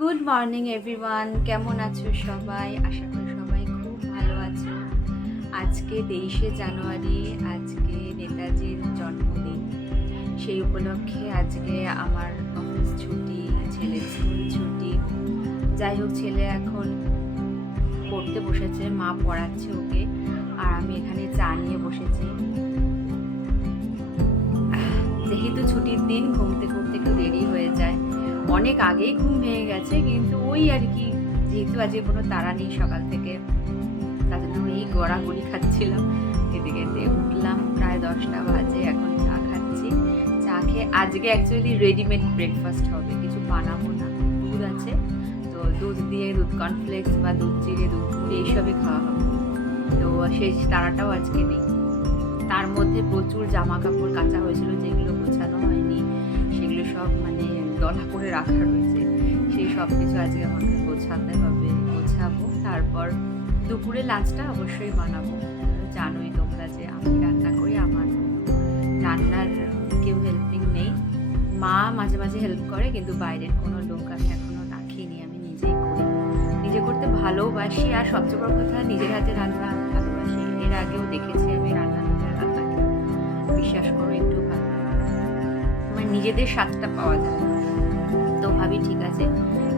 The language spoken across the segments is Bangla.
গুড মর্নিং এভরিওয়ান, কেমন আছো সবাই? আশা করি সবাই খুব ভালো আছো। আজকে 23শে জানুয়ারি, আজকে নেতাজির জন্মদিন। সেই উপলক্ষে আজকে আমার অফিস ছুটি, ছেলের স্কুল ছুটি। যাই হোক, ছেলে এখন পড়তে বসেছে, মা পড়াচ্ছে ওকে, আর আমি এখানে চা নিয়ে বসেছি। যেহেতু ছুটির দিন, ঘুমতে ঘুরতে একটু দেরি হয়ে যায়। অনেক আগেই ঘুম ভেঙে গেছে, কিন্তু ওই আর কি, যেহেতু আজকে কোনো তাড়া নেই সকাল থেকে, তার জন্য এই গড়াগড়ি খাচ্ছিলাম। খেতে খেতে উঠলাম, প্রায় 10টা বাজে, এখন চা খাচ্ছি। চা খেয়ে আজকে অ্যাকচুয়ালি রেডিমেড ব্রেকফাস্ট হবে, কিছু বানাবো না। দুধ আছে, তো দুধ দিয়ে দুধ কর্নফ্লেক্স বা দুধ চিড়ে, দুধ মুড়ি এইসবই খাওয়া হবে। তো সেই তাড়াটাও আজকে নেই। তার মধ্যে প্রচুর জামা কাপড় কাচা হয়েছিল, যেগুলো গোছানো হয়নি, সেগুলো সব মানে দলা করে রাখা রয়েছে। সেই সব কিছু আজকে আমাকে গোছাতে হবে, গোছাবো। তারপর দুপুরে লাঞ্চটা অবশ্যই বানাবো। জানোই তোমরা যে আমি রান্না করি, আমার রান্নার কেউ হেল্পিং নেই। মা মাঝে মাঝে হেল্প করে, কিন্তু বাইরের কোনো লোক আমি এখনো রাখিনি, আমি নিজেই করি। নিজে করতে ভালোবাসি, আর সবচেয়ে বড় কথা, নিজের হাতে রান্না ভালোবাসি। এর আগেও দেখেছি আমি রান্না, বিশ্বাস করো একটু ভালো মানে নিজেদের স্বাদটা পাওয়া যায়। তো ভাবি ঠিক আছে,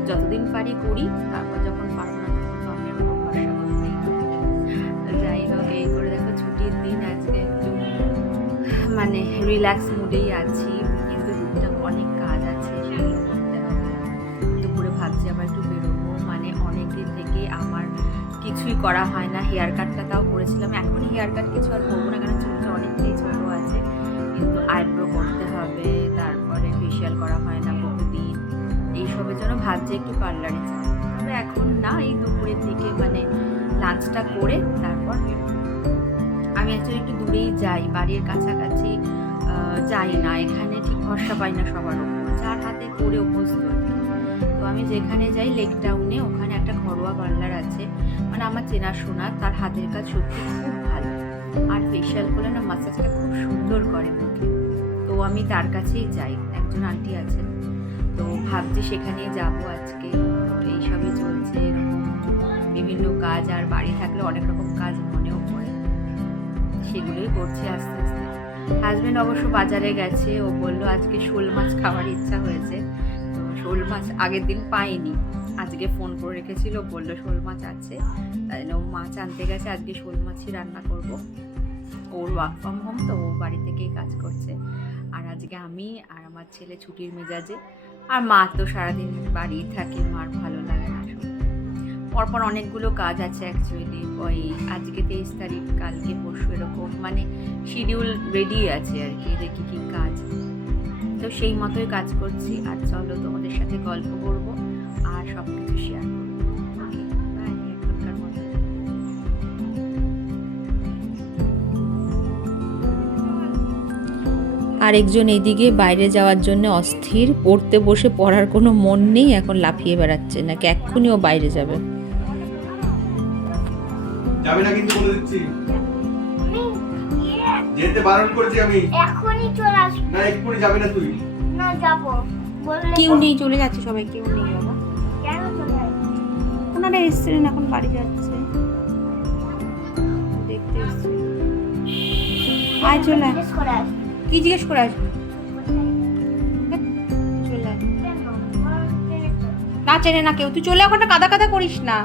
যতদিন পারি করি, তারপর যখন পারবো না তখন তো অন্যের উপর ভরসা করতেই হবে। তো যাই হোক, এই করে দেখো ছুটির দিন, আজকে একটু মানে রিল্যাক্স মুডেই আছি, কিন্তু টুকটাক অনেক কাজ আছে, সেগুলো করতে হবে। দুপুরে ভাবছি আবার একটু বেরোবো, মানে অনেক দিন থেকে আমার কিছুই করা হয় না। হেয়ার কাটটা তাও করেছিলাম, এখনই হেয়ার কাট কিছু আর করবো না, কারণ চুলটা অনেকটাই ছোটো আছে। কিন্তু আইব্রো করতে হবে, তারপরে ফেসিয়াল করা হয় না বহুদিন। এইসবের জন্য ভাবছি একটু পার্লারে যাই, তবে এখন না, এই দুপুরের দিকে মানে লাঞ্চটা করে তারপর বেরোবো। আমি অ্যাকচুয়ালি একটু দূরেই যাই, বাড়ির কাছাকাছি যাই না। এখানে ঠিক ভরসা পাই না সবার ওপর, যার হাতে করে অভ্যস্ত আর কি। তো আমি যেখানে যাই, লেক টাউনে, ওখানে একটা ঘরোয়া পার্লার আছে, মানে আমার চেনাশোনা। তার হাতের কাজ সত্যি খুব ভালো, আর ফেসিয়াল করলে না মাসাজটা খুব সুন্দর করে মুখে। তো আমি তার কাছেই যাই, একজন আন্টি আছেন। তো ভাবছি সেখানেই যাবো আজকে। তো এইসবই চলছে, এরকম বিভিন্ন কাজ, আর বাড়ি থাকলে অনেক রকম কাজ মনেও পড়ে, সেগুলোই করছি আস্তে আস্তে। হাজবেন্ড অবশ্য বাজারে গেছে, ও বললো আজকে শোল মাছ খাওয়ার ইচ্ছা হয়েছে। তো শোল মাছ আগের দিন পাইনি, আজকে ফোন করে রেখেছিল, বললো শোল মাছ আছে, তাই জন্য ও মাছ আনতে গেছে। আজকে শোল মাছই রান্না করব। ওর ওয়ার্ক ফ্রম হোম, তো ও বাড়ি থেকেই কাজ করছে। আর আজকে আমি আর আমার ছেলে ছুটির মেজাজে, আর মা তো সারাদিন বাড়িই থাকে, মার ভালো লাগে না। পরপর অনেকগুলো কাজ আছে অ্যাকচুয়ালি, ওই আজকে 23 তারিখ, কালকে পরশু এরকম মানে শিডিউল রেডি আছে আর কি, যে কী কী কাজ। তো সেই মতোই কাজ করছি। আর চলো তোমাদের সাথে গল্প করবো আর সব কিছু শেয়ার করবো। ওকে, বাই, এখনকার মতো। আরেকজন এইদিকে বাইরে যাওয়ার জন্য অস্থির, পড়তে বসে পড়ার কোনো মন নেই, এখন লাফিয়ে বেড়াচ্ছে, নাকি এক্ষুনি ও বাইরে যাবে। যাবে না কিন্তু বলে দিচ্ছি, যেতে বারণ করেছি আমি। এখনই চলে আসবো। না, এক্ষুনি যাবে না তুই। না যাবো বললে কেউ নেই, চলে যাচ্ছে সবাই, কেউ নেই বাবা। কেন চলে আসবো? ওনারা এসছেন, এখন বাড়ি যাচ্ছে, দেখতে এসছে। আয় চলে আয়। জিজ্ঞেস করে আসবো। কি জিজ্ঞেস করে আসবি? চলে আয়। কেন? ওর ট্রেনে তো। না চেনে না কেউ, তুই চলে ওখানে কাদা কাদা করিস না।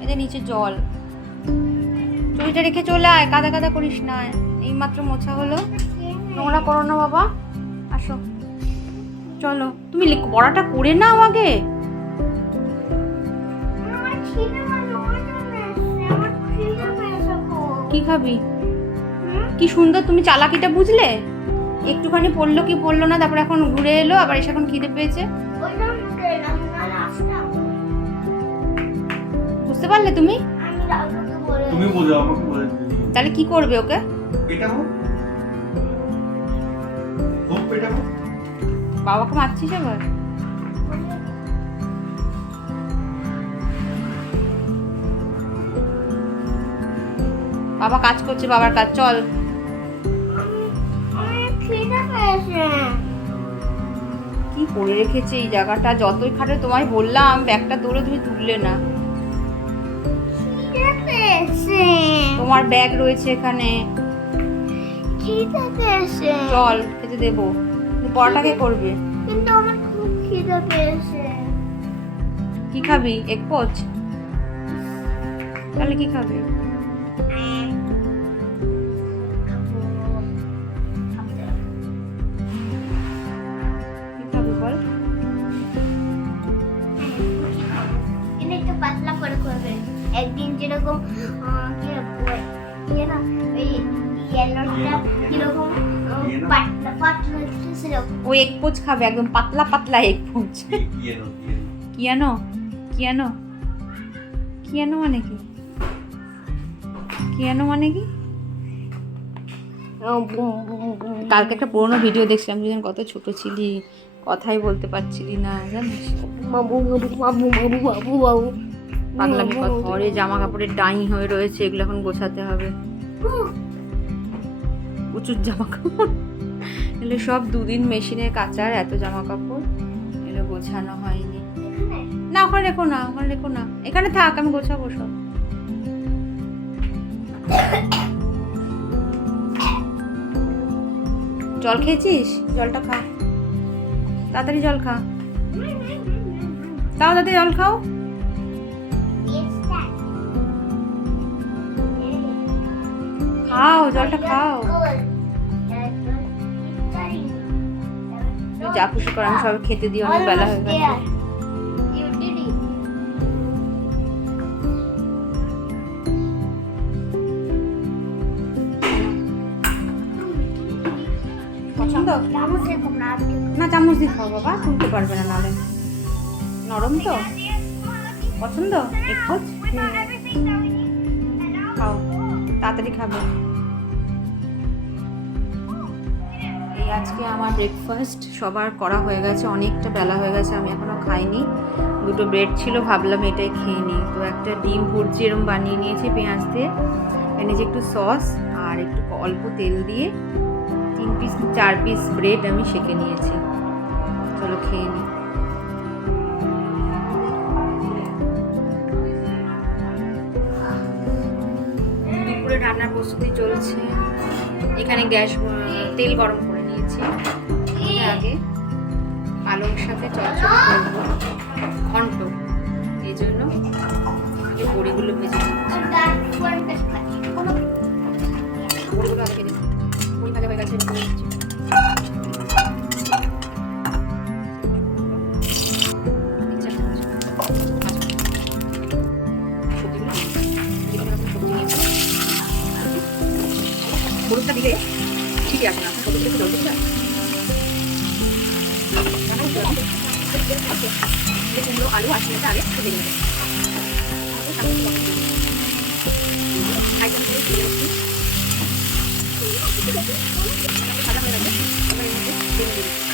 এই যে নিচে জল, চুলটা রেখে চলে আয়, কাদা কাদা করিস না। এই মাত্র মোছা হলো, নোংরা করো না বাবা। আসো, চলো, তুমি পড়াটা করে নাও আগে। আমার খিদে পাচ্ছে, ওই জন্য এসেছি। আমার খিদে পেয়েছে খুব। কি খাবি? হুম? কি সুন্দর, তুমি চালাকিটা বুঝলে? একটুখানি পড়লো কি পড়লো না, তারপর এখন ঘুরে এলো, আবার এসে এখন খিদে পেয়েছে। ওই জন্য গেলাম, নাহলে আসতাম। বুঝতে পারলে তুমি? আমি দাদুকে বলে তুমি বোঝাও, আমাকে বলে দিতে। তাহলে কি করবে ওকে? এটা হোক, হোক এটা হোক। বাবাকে মারছিস এবার? বাবা কাজ করছে, বাবার কাজ, চল। আমার খিদে পেয়েছে। কি করে রেখেছে এই জায়গাটা, যতই খাটে তোমায় বললাম ব্যাগটা দৌড়ে তুমি তুললে না। খিদে পেয়েছে। তোমার ব্যাগ রয়েছে এখানে, খিদে পেয়েছে। চল খেতে দেবো। তুমি পরোটাকে করবে, কিন্তু আমার খুব খিদে পেয়েছে। কি খাবি? এক পোচ? তাহলে কি খাবি? কি খাবি বল? কিন্তু একটু পাতলা করে করবে। একদিন যেরকম কি না ওই ইয়েলোটা কিরকম পাতলা পাতলা সেরকম। ও এক পোচ খাবে, একদম পাতলা পাতলা এক পোচ। কি আনো? কি আনো? কি আনো মানে কি? কি আনো মানে কি? কালকে একটা পুরোনো ভিডিও দেখছিলাম, দুজন কত ছোট ছিলি, কথাই বলতে পারছিলি না, জানিস? বাবু বাবু বাবু বাবু বাবু বাবু পাগলামি কত, ঘরে জামা কাপড়ের ডাই হয়ে রয়েছে, এগুলো এখন গোছাতে হবে। প্রচুর জামা কাপড়, এগুলো সব দুদিন মেশিনে কাচার, এত জামা কাপড়, এগুলো গোছানো হয়নি। না ওখানে রেখো না, ওখানে রেখো না, এখানে থাক, আমি গোছাবো সব। জল খেয়েছিস? জলটা খা, তাড়াতাড়ি জল খা, তাড়াতাড়ি জল খাও। খাও, জলটা খাও। তুই যা খুশি কর, আমি সব খেতে দিই, অনেক বেলা হয়ে গেছে। পছন্দ? না চামচ দিয়ে খাও বাবা, তুলতে পারবে না নাহলে, নরম তো। পছন্দ? এক পোচ খাও, তাড়াতাড়ি খাবে। এই আজকে আমার ব্রেকফাস্ট সবার করা হয়ে গেছে, অনেকটা বেলা হয়ে গেছে, আমি এখনো খাইনি। দুটো ব্রেড ছিল, ভাবলাম এটাই খেয়ে নিই, তো একটা ডিম ভুর্জি এরকম বানিয়ে নিয়েছি পেঁয়াজ দিয়ে, এনেছি একটু সস আর একটু অল্প তেল দিয়ে 4 পিস ব্রেড আমি সেঁকে নিয়েছি। চলো খেয়ে নিই। দুপুরে রান্নার প্রস্তুতি চলছে, এখানে তেল গরম করে নিয়েছি। এর আগে পালং শাকে চচ্চড়ি করবো, ঘন্ট, এই জন্য আগে বড়িগুলো ভেজে নিচ্ছি। বড়িগুলো আগে ভেজে নিচ্ছি, বড়ি ভাজা হয়ে গেছে, ভেজে নিচ্ছি। হলুদটা দিলে ঠিকই আসে না, হলুদ দিলে জল দিতে কুমড়ো আলু আর সেটা আগে ভেজে নেবে। ভাজা হয়ে গেছে, এবার এর মধ্যে দিয়ে দিচ্ছি।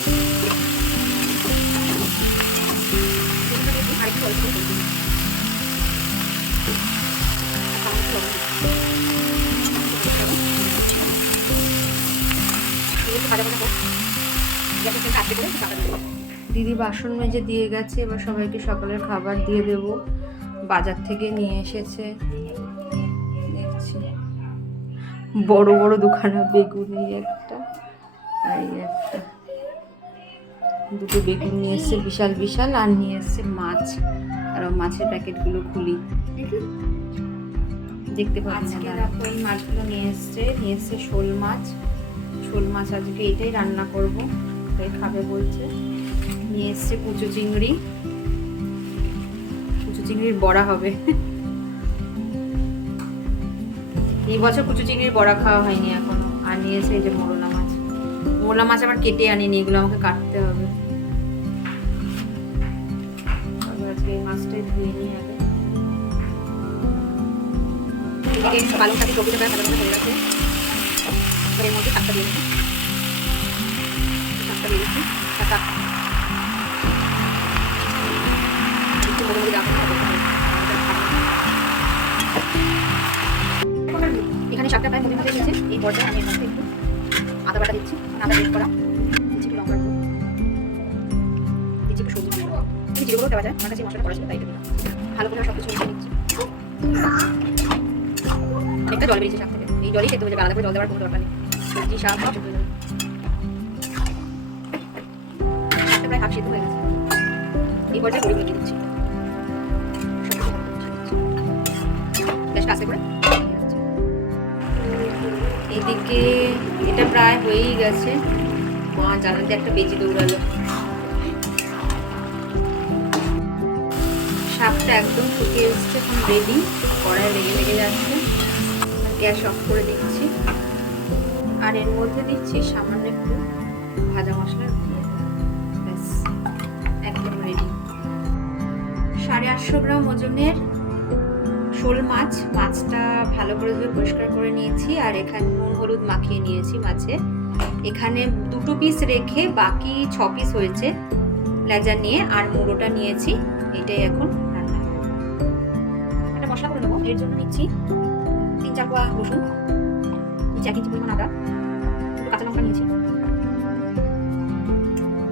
আরেকটু অল্প করে দিচ্ছি। দিদি বাসন মেজে দিয়ে গেছে, এবার সবাইকে সকালের খাবার দিয়ে দেব। বাজার থেকে নিয়ে এসেছে, দেখছি বড় বড় দুখানা বেগুন, একটা আর একটা, দুটো বেগুন নিয়ে এসছে বিশাল বিশাল, আর নিয়ে এসছে মাছ, আর মাছের প্যাকেটগুলো খুলি দেখতে পাচ্ছি না। দেখো এই মাছগুলো নিয়ে এসছে শোল মাছ। শোল মাছ আজকে এটাই রান্না করব, তাই খাবে বলছে। নিয়ে এসছে কুচো চিংড়ির বড়া হবে। এই বছর কুচো চিংড়ির বড়া খাওয়া হয়নি এখনো। আর নিয়ে এসে এই যে মোরলা মাছ আবার কেটে আনিনি, এগুলো আমাকে কাটতে হবে। আজকে এই মাছটাই ধুয়ে নিয়ে আগে। পালং শাকের টপিটা প্রায় ভালো হয়ে গেছে, এর মধ্যে শাকটা দিয়ে দিচ্ছি, এখানে শাকটা প্রায় মধ্যে মধ্যে এসেছে। এই পর্যায়ে আমি এর মধ্যে একটু আদা বাটা দিচ্ছি, আদা বেট করা দিচ্ছি, একটু লঙ্কার গুঁড়ো, জিরেগুলো দেওয়া যায়, আমার কাছে মশলাটা করা ছিল তাই দিলাম। ভালো করে সব কিছু মিশিয়ে নিচ্ছি। অনেকটা জল বেরিয়েছে শাক থেকে, এই জলই খেতে হবে, আলাদা করে জল দেওয়ার কোনো দরকার নেই। সবজি শাক সব সেদ্ধ হয়ে যাবে। শাকটা প্রায় হাফ সিদ্ধ হয়ে গেছে, এই পর্যায়ে পরিমাণ দিয়ে দিচ্ছি। গ্যাসটা আস্তে করে এদিকে এটা প্রায় হয়েই গেছে। মা জানাতে একটা বেজি দৌড়ালো। শাকটা একদম শুকিয়ে এসছে, এখন রেডি। কড়াই লেগে যাচ্ছে, গ্যাস অফ করে দিচ্ছি। আর এর মধ্যে দিচ্ছি সামান্য একটু ভাজা মশলা, ব্যাস একদম রেডি। 850 গ্রাম ওজনের শোল মাছ। মাছটা ভালো করে ধুয়ে পরিষ্কার করে নিয়েছি, আর এখানে নুন হলুদ মাখিয়ে নিয়েছি মাছে। এখানে 2 পিস রেখে বাকি 6 পিস হয়েছে লেজা নিয়ে, আর মুড়োটা নিয়েছি। এটাই এখন রান্না হবে। একটা মশলা করে নেবো, এর জন্য নিচ্ছি 3-4 কোয়া রসুন, নিচ্ছি 1 ইঞ্চি পরিমাণ আদা, দুটো কাঁচা লঙ্কা নিয়েছি,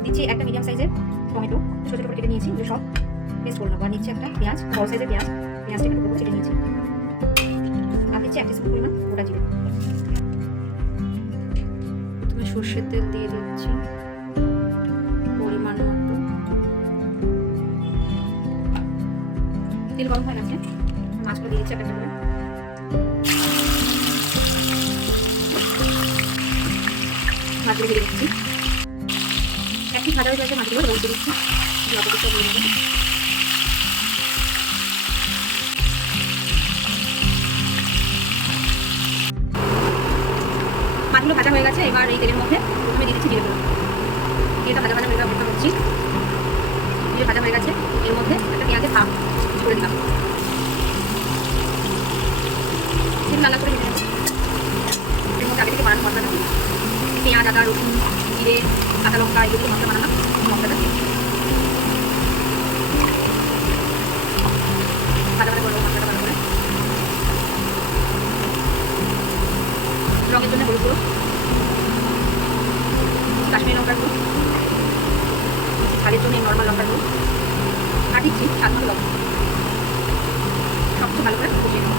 দিচ্ছি একটা মিডিয়াম সাইজের টমেটো ছোট ছোট করে কেটে নিয়েছি, এগুলো সব পেস্ট করে নেবো। আর নিচ্ছি একটা পেঁয়াজ, বড় সাইজের পেঁয়াজ, পেঁয়াজটা একটু করে কেটে নিয়েছি। আর দিচ্ছি 1 টিস্পুন পরিমাণ গোটা জিরে। প্রথমে সর্ষের তেল দিয়ে দিচ্ছি পরিমাণ মতো। তেল গরম হয়ে গেছে, মাছগুলো দিয়ে দিচ্ছি একটা করে। মাছগুলো দিয়ে দিচ্ছি, একটু ভাজা হয়ে গেছে মাছগুলো রোল দিয়ে দিচ্ছি। লবণটা দিয়ে দেবো। মাছগুলো ভাজা হয়ে গেছে, এবার এই তেলের মধ্যে প্রথমে দিয়ে দিচ্ছি জিরে গুঁড়ো। জিরেটা ভাজা হয়ে অপেক্ষা করছি। জিরে ভাজা হয়ে গেছে, এর মধ্যে একটা পেঁয়াজের হাফ করে দিলাম। রান্না করে নিতে হবে। এর মধ্যে আগে থেকে বানানো মশলাটা দিই, পেঁয়াজ আদা রসুন জিরে কাঁচা লঙ্কা এগুলো মশলা বানালাম। মশলাটা দিই ভাজা ভাজা করবো মশলাটা ভালো করে। রঙের জন্য হলুদ গুঁড়ো, কাশ্মীরি লঙ্কার গুঁড়ো, ঝালের জন্য নর্মাল লঙ্কার গুঁড়ো, আর দিচ্ছি স্বাদ মতো লবণ। সব কিছু ভালো করে কষিয়ে নেব।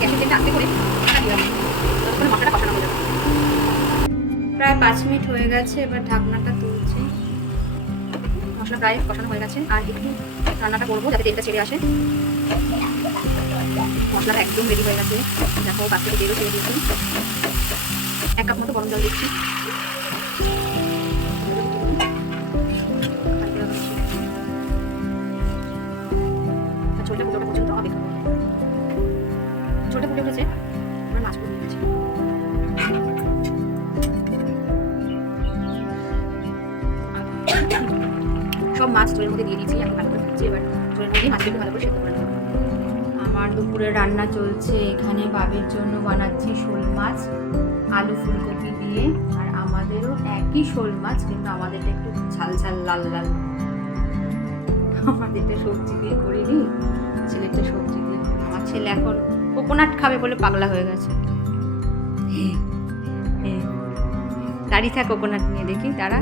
গ্যাসের তেলটা আস্তে করে দিয়ে দেবো, ততক্ষণে মশলাটা কষানো হয়ে যাবে। প্রায় 5 মিনিট হয়ে গেছে, এবার ঢাকনাটা তুলছি। মশলা প্রায় কষানো হয়ে গেছে, আর একটু রান্নাটা করবো যাতে তেলটা ছেড়ে আসে। মশলাটা একদম রেডি হয়ে গেছে, দেখো বাকি তেলও ছেড়ে দিয়েছি। 1 কাপ মতো গরম জল দিচ্ছি। ঝোলটা ফুটোটা পর্যন্ত অপেক্ষা করবো। ঝোলটা ফুটে উঠেছে, আমার মাছগুলো দিয়ে দিচ্ছি। সব মাছ ঝোলের মধ্যে দিয়ে দিচ্ছি, আমি ভালো করে দিচ্ছি। এবার ঝোলের মধ্যে মাছগুলো ভালো করে সেদ্ধ করে নেবো। আমার দুপুরে রান্না চলছে। এখানে বাবের জন্য বানাচ্ছি শোল মাছ আলু ফুলকপি দিয়ে, আর আমাদেরও একই শোল মাছ, কিন্তু আমাদেরটা একটু ঝাল ঝাল লাল লাল। আমাদেরটা সবজি দিয়ে করিনি, ছেলেটা সবজি দিয়ে। আমার ছেলে এখন কোকোনাট খাবে বলে পাগলা হয়ে গেছে। দাঁড়িয়ে থাক, কোকোনাট নিয়ে দেখি, দাঁড়া।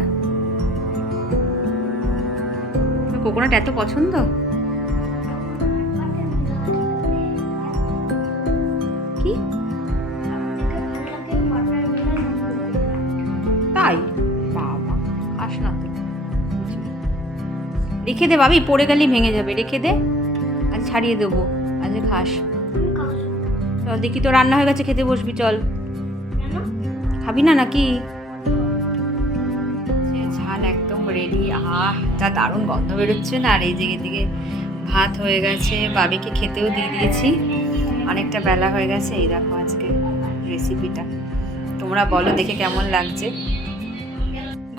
কোকোনাট এত পছন্দ। কি তাই? বাবা খাস না তো, রেখে দে বাবি, পড়ে গেলেই ভেঙে যাবে। রেখে দে, আজ ছাড়িয়ে দেবো। আজ খাস, চল দেখি তো রান্না হয়ে গেছে, খেতে বসবি চল। খাবি না নাকি? ঝাল একদম রেডি। যা দারুণ গন্ধ বেরোচ্ছে না। আর এই যে এদিকে ভাত হয়ে গেছে, বাবিকে খেতেও দিয়ে দিয়েছি। অনেকটা বেলা হয়ে গেছে। এই দেখো আজকে রেসিপিটা, তোমরা বলো দেখে কেমন লাগছে।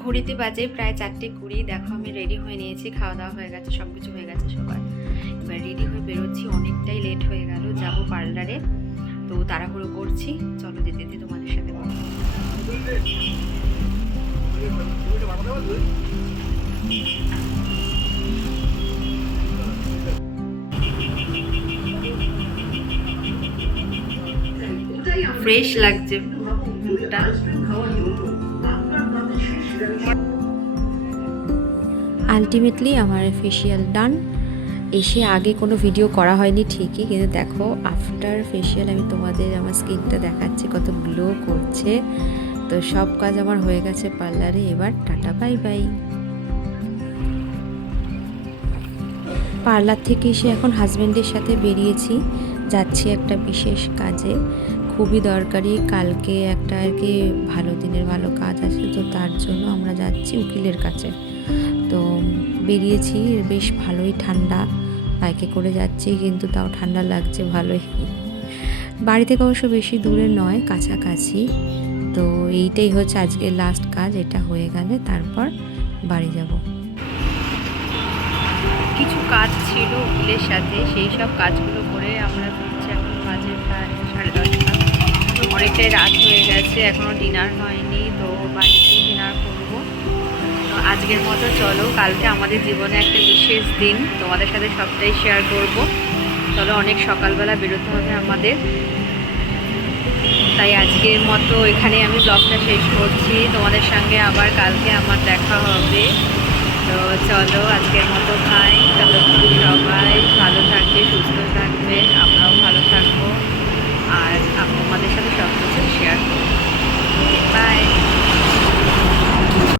ঘড়িতে বাজে প্রায় 4:20। দেখো আমি রেডি হয়ে নিয়েছি, খাওয়া দাওয়া হয়ে গেছে, সব কিছু হয়ে গেছে সবার। এবার রেডি হয়ে বেরোচ্ছি, অনেকটাই লেট হয়ে গেল, যাব পার্লারে। তো তাড়াহুড়ো করছি, চলো যেতে যেতে তোমাদের সাথে কথা বলবো। ফ্রেশ লাগছে মুখটা। আলটিমেটলি আমার ফেসিয়াল ডান। এসে আগে কোনো ভিডিও করা হয়নি ঠিকই, কিন্তু দেখো আফটার ফেসিয়াল আমি তোমাদের আমার স্কিনটা দেখাচ্ছি কত গ্লো করছে। তো সব কাজ আমার হয়ে গেছে পার্লারে, এবার টাটা বাই বাই। পার্লার থেকে এসে এখন হাজব্যান্ডের সাথে বেরিয়েছি, যাচ্ছি একটা বিশেষ কাজে, খুবই দরকারি। কালকে একটা আর কি ভালো দিনের ভালো কাজ আছে, তো তার জন্য আমরা যাচ্ছি উকিলের কাছে। তো বেরিয়েছি, বেশ ভালোই ঠান্ডা, বাইকে করে যাচ্ছি কিন্তু তাও ঠান্ডা লাগছে ভালোই। বাড়ি থেকে অবশ্য বেশি দূরে নয়, কাছাকাছি। তো এইটাই হচ্ছে আজকে লাস্ট কাজ, এটা হয়ে গেলে তারপর বাড়ি যাব। কিছু কাজ ছিল উকিলের সাথে, সেই সব কাজগুলো করে আমরা ফিরছি। এখন বাজে প্রায় 10:30, অনেকটাই রাত হয়ে গেছে, এখনও ডিনার হয়নি, তো বাড়িতেই ডিনার করবো। তো আজকের মতো চলো, কালকে আমাদের জীবনে একটা বিশেষ দিন, তোমাদের সাথে সবটাই শেয়ার করব। চলো, অনেক সকালবেলা বেরোতে হবে আমাদের, তাই আজকের মতো এখানে আমি ব্লগটা শেষ করছি। তোমাদের সঙ্গে আবার কালকে আমার দেখা হবে। তো চলো আজকের মতো ভাই, ততক্ষণ সবাই ভালো থাকবে, সুস্থ